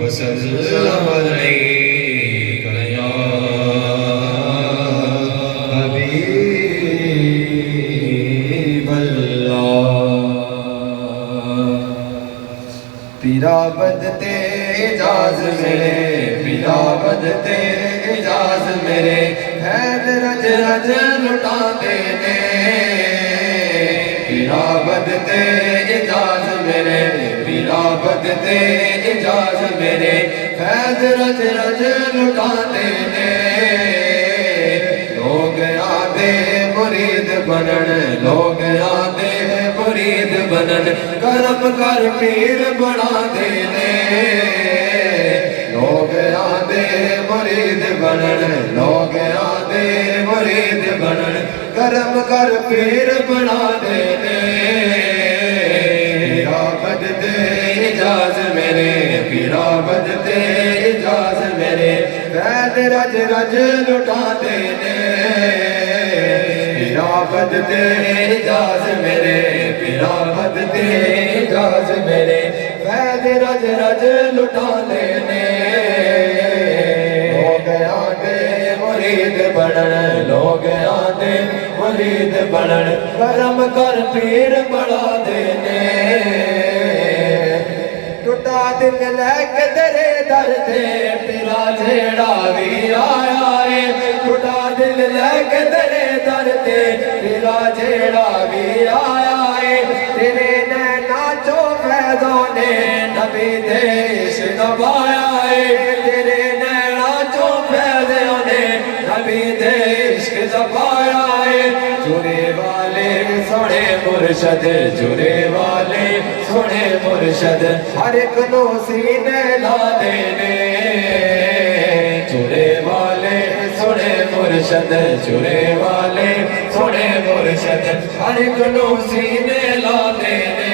وسلم عليك يا حبيب الله پیرا بدتے اجاز میرے پیرا بدتے اجاز میرے حید رج رج لٹا دینے پیرا بدتے اجاز میرے پیرا بدتے اجاز میرے حید رج رج لٹا دینے لوگ آدھے مرید بنن لوگ آدھے مرید بنن کرم کر پیر بنا دینے لوگ آدھے مرید بنن لوگ آدھے مرید بنن کرم کر پیر بنا دینے پیرا بدتے اجاز میرے پیرا بدتے اجاز میرے قید رج رج لٹا دینے پیرا بدتے اجاز میرے پیرا بدتے اجاز میرے قید رج رج لٹا دینے لوگ آدھے مرید بنن لوگ آدھے مرید بنن کرم کر پیر بنا دینے ٹوٹا دل لے کے تیرے در تے پیرا جھیڑا بھی آیا ہے ٹوٹا دل لے کے تیرے در تے پیرا جھیڑا بھی آیا ہے تیرے نینا چو فیضوں نے نبی دیش دبایا ہے تیرے نینا چو فیضوں نے نبی دیش دبایا ہے چورے والے سونے مرشد چورے والے سونے مرشد ہر ایک نو سینے لا دینے چورے والے سونے مرشد چورے والے سونے مرشد ہر ایک نو سینے لا دینے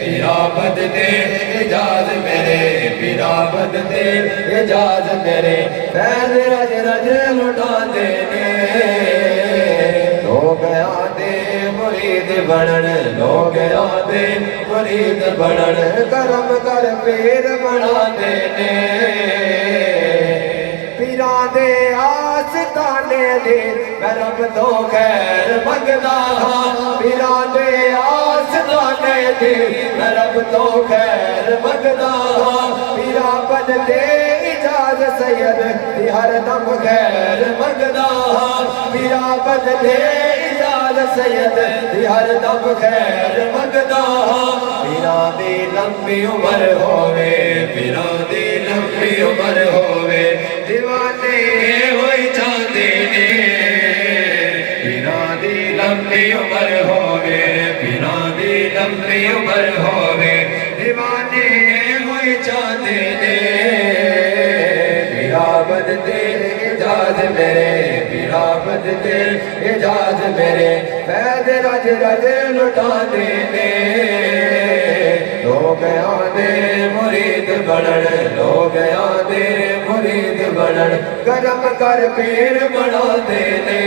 پیرا بدتے اجاز میرے پیرا بدتے اجاز میرے قید رج رج لٹا دینے لوگ آدھے مرید بنن لوگ آدھے مرید بنن کرم کر پیر بنا دینے پیران دے آستانے دے میں رب تو خیر منگدا ہاں پیران دے آستانے دے میں رب تو خیر منگدا ہاں پیرا بدتے اجاز سید دی ہر دم خیر منگدا ہاں پیرا بدتے اجاز سید دی ہر دم خیر منگدا ہاں پیرا دی لمبی عمر ہووے پیرا دی لمبی عمر ہووے دیوانے ہوئی چاندے نے پیرا دی لمبی عمر ہووے پیرا دی لمبی عمر ہووے دیوانے ہوئی چاندے نے پیرا بدتے اجاز میرے پیرا بدتے اجاز میرے قید رج رج لٹا دینے لوگ آدھے مرید بنن لوگ آدھے مرید بنن کرم کر پیر بنا دینے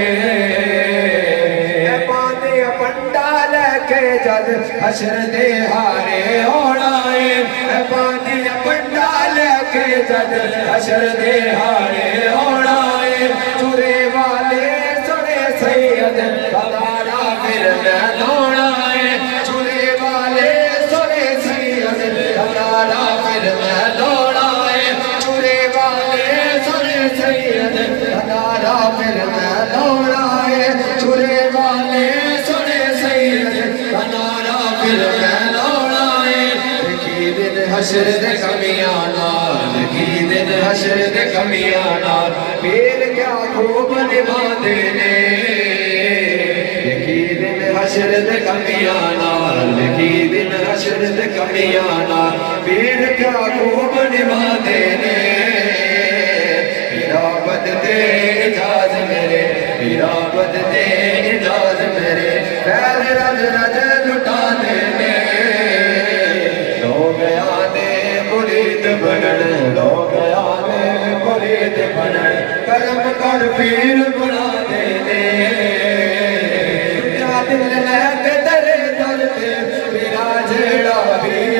اے پاندے پنڈا لے کے جد حشر دے ہارے ہونا ہے اے پاندے پنڈا لے کے جد حشر دے ہارے ہونا ہے چورے والے سنے سید ہمارا پھر میں لونا ہے چورے والے سنے سید ہمارا پھر میں لونا ہے چورے والے سنے سید ہمارا پھر میں لونا ہے چورے والے سنے سید ہمارا پھر میں لونا ہے دیکھی دن حشر دے کمیاں نال دیکھی دن حشر دے کمیاں نال پیر کیا خوب نبھا دینے دیکھی دن حشر دے کمیاں نال دیکھی دن حشر دے کمیاں نال پیر کیا خوب نبھا دینے پیرا بدتے اجاز میرے پیرا بدتے اجاز میرے قید رج رج لٹا دینے لوگ آدھے مرید بنن لوگ آدھے مرید بنن کرم کر پیر بنا دینے دل لے کے تیرے در تے پیرا جھیڑا بھی